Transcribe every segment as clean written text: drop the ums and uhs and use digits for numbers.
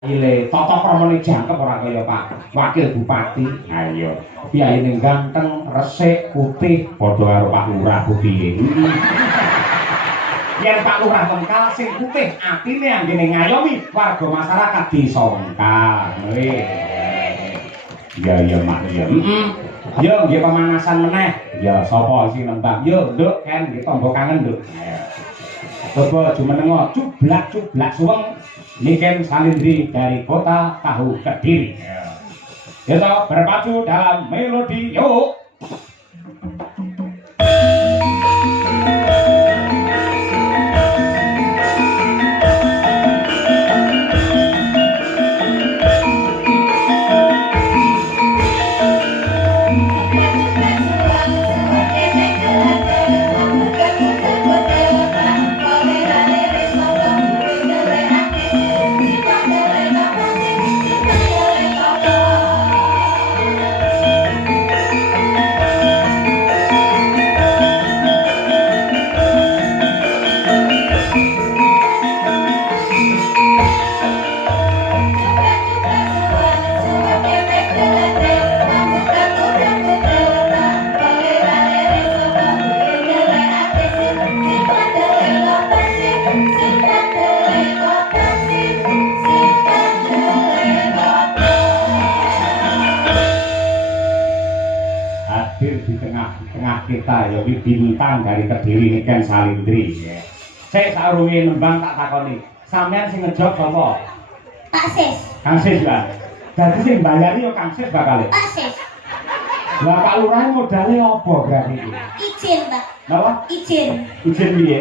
Ile tata kramane jangkep ora kaya Pak Wakil Bupati. Ayo, piyayine ganteng, resik, putih padha karo Pak Lurah piye. Yen Pak Lurah Wengkal sing putih atine anggene ngayomi warga masyarakat desa Wengkal. Ya Mak ya. Yo nggih pemanasan meneh. Ya sapa sing nembang? Yo Nduk kan nggih tombo kangen Nduk. Coba jumenengo cublak-cublak suweng Niken Salindri dari kota Tahu Kediri. Kita berpacu dalam melodi yuk. Kita ya bintang dari Kediri Niken Salindri. Saya saurunge nembang tak takoni. Sampeyan sing ngejog sapa? Pak Sis. Kang Sis lah. Dadi sing mbayari ya Kang Sis bakal. Pak Sis. Lah Pak Lurah modale apa berarti iki? Izin, Pak. Napa? Izin. Izin piye?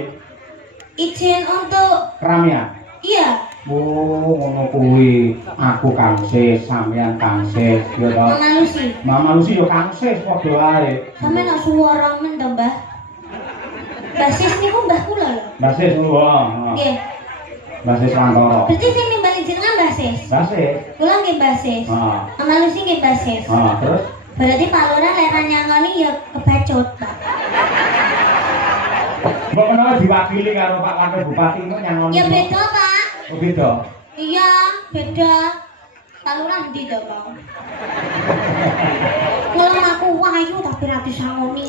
Izin untuk Keramaian. iya. Oh, ngono kuwi. Aku Kang Sis, sampeyan Kang Sis, ya to. Mama Lucy. Mama Lucy yo Kang Sis padha ae. Sampe nak suara men to, Mbah. Mbah Sis niku mbah kula lho. Mbah Sis lho. Nggih. Mbah Sis Wantara. Berarti sing nimbali jenengan Mbah Sis. Mbah Sis. Kula nggih Mbah Sis. Heeh. Mama Lucy nggih Mbah Sis. Terus Berarti Pak Lurah lek nyangoni ya kebacut, Pak. mbok menawa diwakili karo Pak Wakil Bupati itu nyangoni. Ya beda, Pak. Oh beda. Iya, beda. Pak Lurah ndi to, Pak? Kula aku wayu tapi ra disangoni.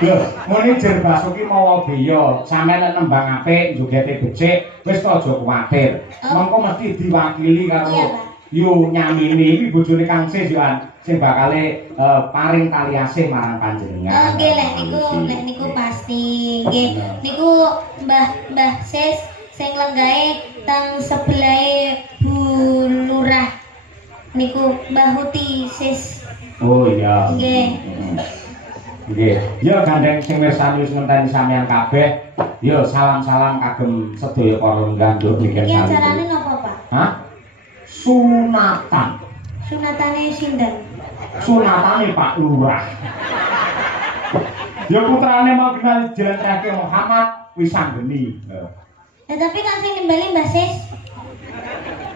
Lho, muni jer Basuki mawa beya, sampeyan nek nembang apik, njogete becik, wis aja kuwatir. Mengko mesti diwakili karo yo nyamini iki bojone Kang Sis yo sing bakale paring tali asih marang panjenengan. Nggih, lek niku pasti. Nggih, niku Mbah Sis sing lenggahe teng sebelahe Bu Lurah. Niku Mbah Huti Sis. Oh iya. Nggih. Nggih. Ya gandeng sing mirsani wis ngenteni sampeyan kabeh. Ya salam-salam kagem sedaya para ngganduk niken. Iki acarane napa, Pak? Hah? Sunatan. Sunatane sinten? Sunatane Pak Lurah. Ya putrane mau kenal jelentrehake Muhammad Wisanggeni. Tapi kan sing nimbali Mbah Sis.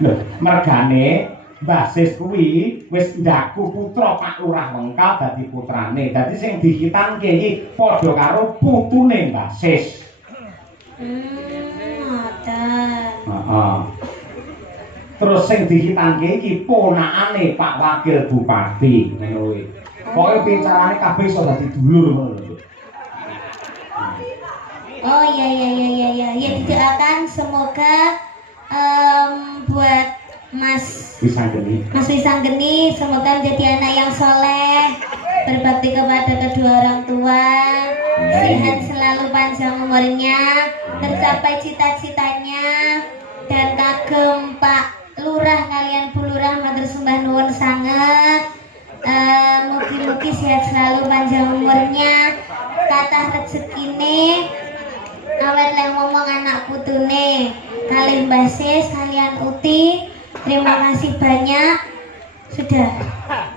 Lho, mergane Mbah Sis kuwi wis ndaku putra Pak Lurah Wengkal dadi putrane. Dadi sing dihitanke iki padha karo putune Mbah Sis. Ngoten. Heeh. Terus sing dihitanke iki ponakane Pak Wakil Bupati ngono kuwi. Pokoke pincarane kabeh iso dadi dulur ngono lho. Oh iya. Ya didoakan semoga buat Mas Wisanggeni semoga menjadi anak yang soleh, berbakti kepada kedua orang tua, sehat selalu, panjang umurnya, tercapai cita-citanya, dan kagem Pak Lurah kalian Bu Lurah matur sembah nuwun sanget. Mugi-mugi sehat selalu, panjang umurnya, kathah rezekine, awet lek ngomong anak putune kalih Mbah Sis kalian Uti. Terima kasih banyak. Sudah Pak.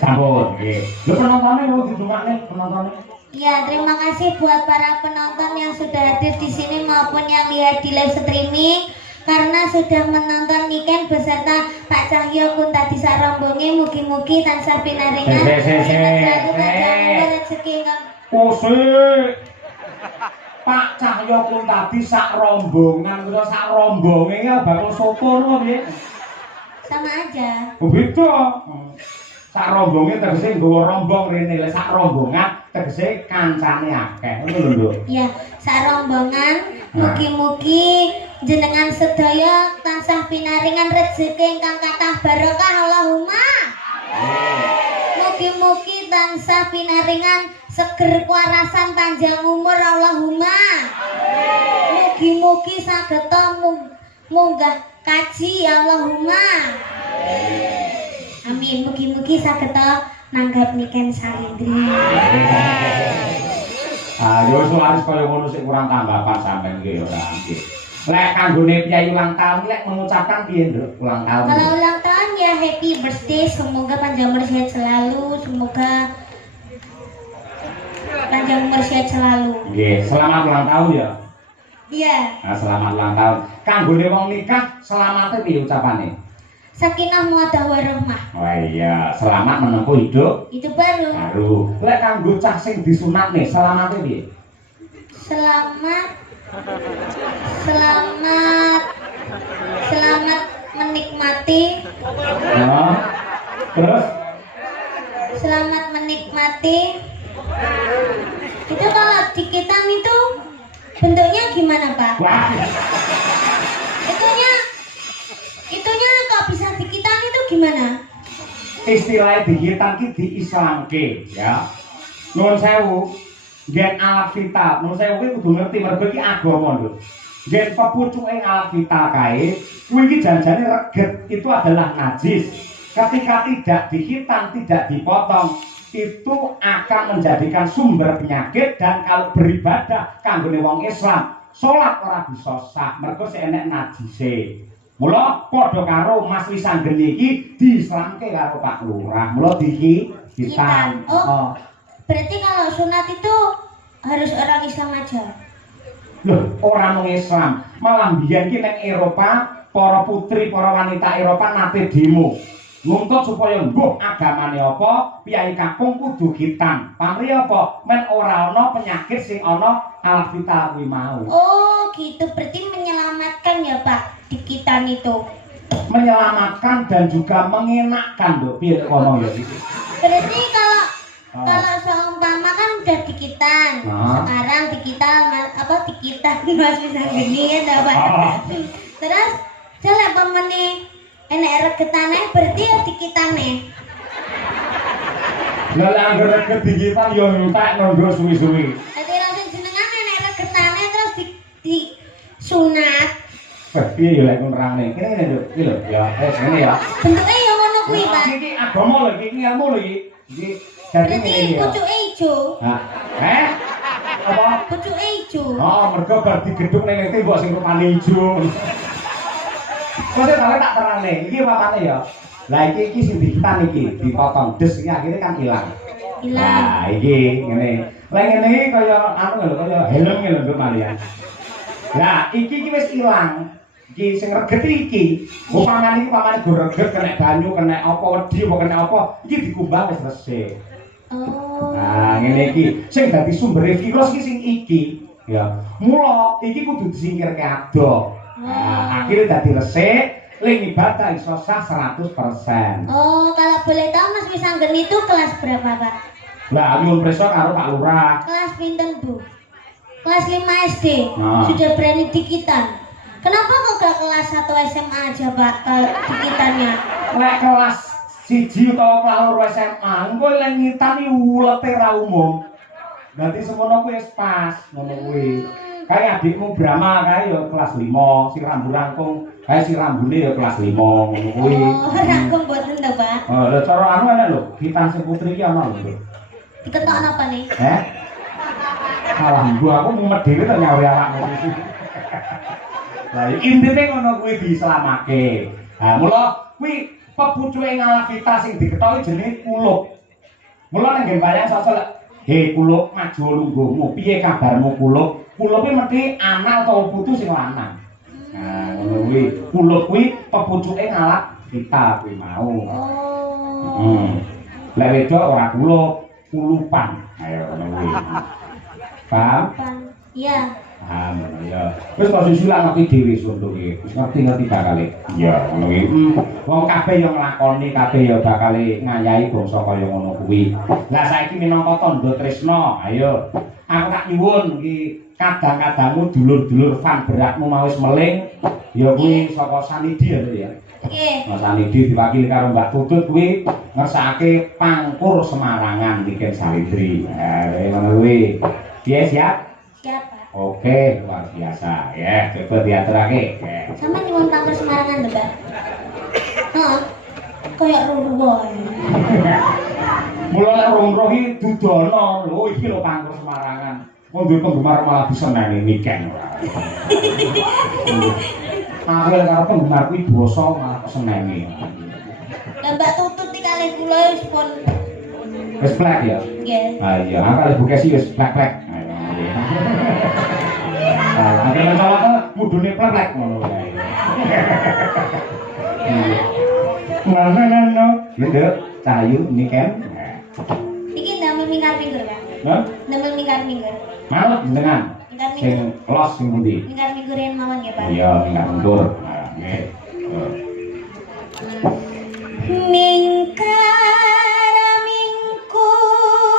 Sampun nggih. Lho penontonnya lho didongakne penontonnya. Ya, terima kasih buat para penonton yang sudah hadir di sini maupun yang lihat di live streaming. Karena sudah menonton Niken beserta Pak Cahyo Kunta Disa Rombonge, mugi-mugi tansah pinaringan rezeki ingkang Pak Cahyo kun tadi sak rombongan kira sak rombonge bakul soto ngono piye? Sama aja. Begitu. Sak rombonge tegese nggawa rombong rene, lek sak rombongan tegese kancane akeh. Ngono lho, Nduk. Ya, sak rombongan mugi-mugi jenengan sedaya tansah pinaringan rezeki ingkang kathah barokah Allahumma. Mugi-mugi tansah pinaringan seger kuarasan panjang umur Allahumma. Mugi-mugi sageta munggah kaji Allahumma. Amin. Mugi-mugi sageta nanggap niken salindri. Ah, yo suwaris kaya ngono sik kurang tanggapan sampean iki ora nggih. Lek kanggone piyai ulang tahun lek mengucapkan piye, Nduk? Ulang tahun. Kalau ulang tahun ya happy birthday, semoga panjang umur sehat selalu, semoga panjang umur sehat selalu. Nggih, selamat ulang tahun ya. Iya. Nah, selamat ulang tahun. Kanggone wong nikah selamate piye ucapane? Sakinah mawaddah warahmah. Oh iya, selamat menempuh hidup Itu baru. baru. Lek kanggo cah sing disunatne selamate piye? Selamat menikmati. Nah, terus Selamat menikmati. Itu kalau dikitan itu bentuknya gimana, Pak? wah, Itunya kok bisa dikitan itu gimana? istilah digitan ki diislamke ya. Nuwun sewu, gen alat vital. Nuwun sewu kuwi kudu ngerti mergo iki agama lho. Gen pepucuke alat vital kae, kuwi iki janjane reget itu adalah najis. Ketika tidak dihitan, tidak dipotong, itu akan menjadikan sumber penyakit dan kalau beribadah kanggone wong Islam, salat ora bisa sah mergo sik enek najise. Mula padha karo Mas Wisanggeni iki diislamke karo Pak Lurah. Mula dihitan. Oh. Berarti kalau sunat itu harus orang Islam aja. Loh, orang wong Islam. Malah biyen ki ning Eropa, para putri, para wanita Eropa nate demo. Nuntut supaya mbuh agamane apa, piyai kampung kudu hitan. Pamri apa? Men ora ana penyakit sing ana alat vital kuwi mau. Oh, gitu. Berarti menyelamatkan ya, Pak, dikitan itu. Menyelamatkan dan juga mengenakkan, Nduk. Piye kono ya iki? Berarti kalau seumpama kan udah dikitan. Ah. Sekarang dikitan Mas Wisanggeni ya, Pak. Terus jale pemene enek regetane berarti ya dikitane. Lah lek anggere reget digital ya entek nondo suwi-suwi. Dadi langsung jenengan enek regetane terus di sunat. Piye ya lek nerangne? Kene Nduk, iki lho ya, ngene ya. Bentuke ya ngono kuwi, Pak. Iki agama lho, iki ilmu lho iki. Iki dadi Berarti ngene ya. pucuke ijo. Nah, apa? Pucuke ijo. Oh, mergo bar digedhuk ning tembok sing rupane ijo. Kok tak terangne, iki papane ya. Lah iki sing dihitan iki, dipotong des iki akhirnya kan ilang. Hilang. Nah, iki ngene. Lah ngene iki kaya anu lho, kaya helm lho Nduk Malian. Lah, iki wis ilang. Iki sing reget iki. Upamane iki pamane go reget kena banyu, kena apa wedi apa kena apa, iki dikumbah wis resik. Oh. Nah, ngene iki sing dadi sumbere virus iki sing iki, ya. Mula iki kudu disingkirke ado. Nah, akhirnya dadi resik, ling ibadah iso sah 100%. Oh, kalau boleh tahu Mas Wisanggeni itu kelas berapa, Pak? Lah, nyuwun prisa karo Pak Lurah. Kelas pinten, Bu? Kelas 5 SD. Nah. Sudah berani dikitan. Kenapa kok gak kelas 1 SMA aja, Pak, dikitannya? Lek kelas 1 utawa kelas 2 SMA, engko lek ngitan iki ulete ra umum. Dadi semono kuwi wis pas, ngono kuwi. Kayak adikmu Brahma kae ya kelas 5, si rambu rangkung, kae si rambune ya kelas 5, ngono kuwi. Oh, rangkum mboten to, Pak. Oh, lha cara anu ana lho, hitan sing putri iki ana lho. Diketok apa nih? Malah gua aku mumet dhewe to nyauri awakmu. Lah intine ngono kuwi dislamake. Ha mula kuwi pepucuke ngalapita sing diketoki jenenge kulup. Mula nek bayang sosok he kulup maju lungguhmu, piye kabarmu kulup? Kulup iki mesti anak utawa putu sing lanang. Nah, ngono kuwi. Kulup kuwi pepucuke ngalapita kuwi mau. Oh. Lek wedok ora kulup, kulupan. Ayo ngono kuwi. Paham? Iya. Ngono ya. Wis posisi lak ngerti dhewe sondo iki. Wis ngerti bakale. Ya, ngono iki. Wong kabeh yo nglakoni, kabeh yo bakale ngayahi bangsa kaya ngono kuwi. Lah saiki minangka tandha tresna, ayo. Aku tak nyuwun iki kadang-kadangmu dulur-dulur fan beratmu mau wis meling, ya kuwi saka Sanidi ya. Nggih. Mas Sanidi diwakili karo Mbak Tutut kuwi ngersakake pangkur Semarangan Niken Salindri. Ngono kuwi. Piye siap? Siap, Pak. Oke, luar biasa. Ya, coba diaturake. Sama nyuwun pangkur Semarangan lho, Pak. Heeh. Kayak ruwo. Mula nek rong-rong iki dudono. Lho iki lho pangkur Semarangan. Wong duwe penggemar malah diseneni Niken. Aku lek karo penggemar kuwi basa malah keseneni. Lah Mbak Tutut iki kalih kula wis pun Wis plek ya? nggih. Ah iya, aku kalih Bukesi wis plek-plek. Ada masalah kan mudune plek ngono kae. Ngono. Gitu, cahayu Niken. Iki ndamel mingkar-minggur, Pak. Hah? Ndamel mingkar-minggur. Manut jenengan. Mingkar-minggur. Sing los sing pundi? Mingkar-minggurin mawon nggih, Pak. Iya, mingkar-minggur. Nah, nggih. Mingkar mingkuring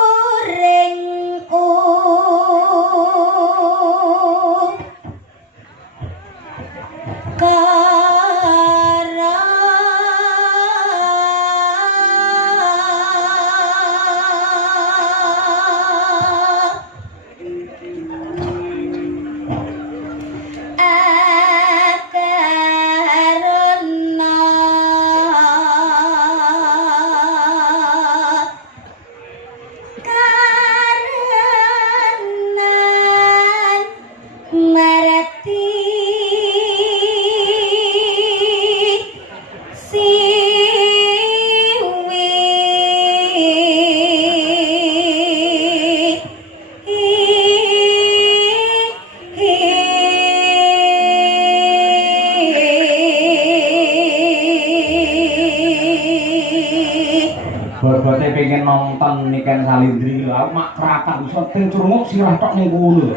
Bobote pengen nonton Niken Salindri lho, aku mak kerakan iso ting curunguk sirah tok ning kono.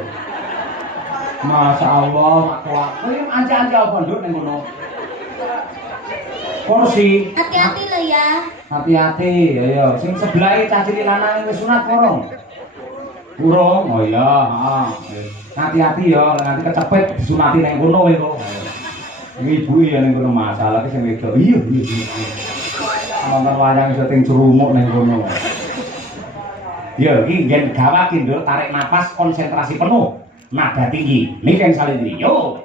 Masya Allah, mak kuat. Kowe anci-anci apa nduk ning kono? Kursi. Hati-hati lho ya. Hati-hati, ya. Sing sebelahe cah cilik lanang wis sunat urung? Urung. Oh iya, heeh. Hati-hati ya, nanti kecepet disunati ning kono kowe kok. Ibu ya ning kono masalah ki sing wedok. Iya. Nonton wayang iso ting crumuk ning kono. Ya, iki nggen gawaki nduk, tarik napas konsentrasi penuh. Nada tinggi. Niken Salindri. Yo.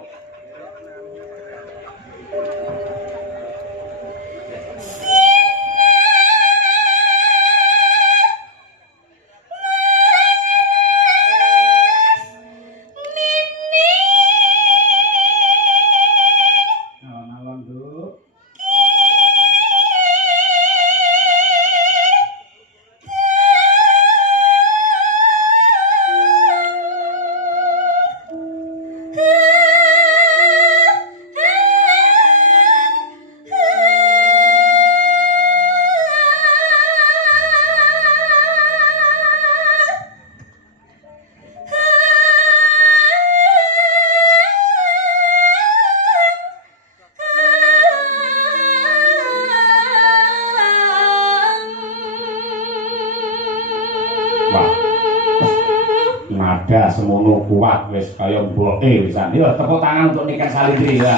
Nada semono kuat wis kaya mboke wisan. Ya tepuk tangan untuk Niken Salindri ya.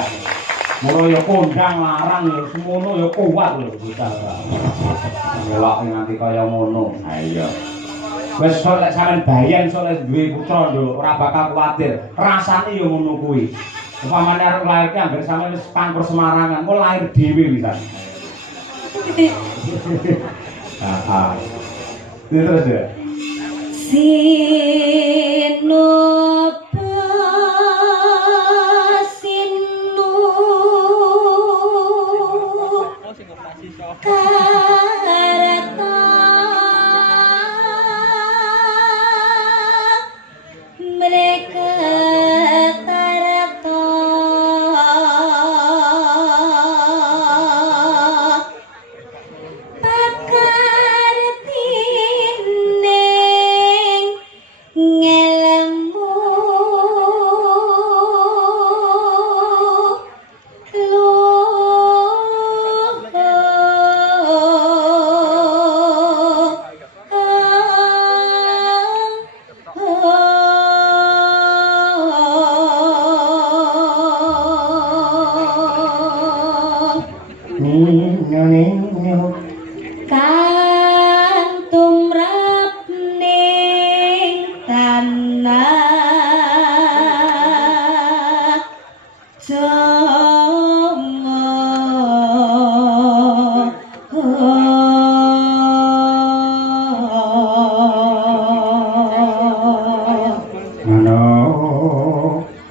Mula ya kondang larang ya semono ya kuat lho bisa. Ngelok nganti kaya ngono. Ha iya. Wis kok lek sampean bayen sok lek duwe putra lho ora bakal kuwatir. Rasane ya ngono kuwi. Upamane arep lair ki anggere sampean wis pangkur Semarangan, kok lair dhewe wisan. Ah. Terus ya. ngelmu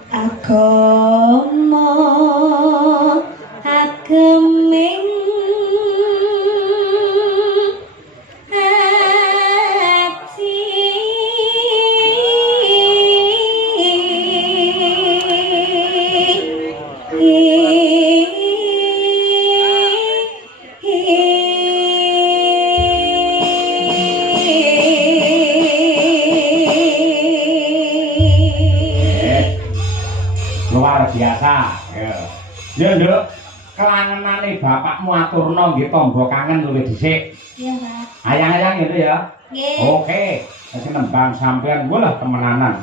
Agama ageming ati luar biasa ya ya nduk kelangenane bapakmu aturno nggih tangga kangen luwih dhisik iya Pak ayang-ayang gitu ya nggih oke sing nembang sampean gua lah temenanan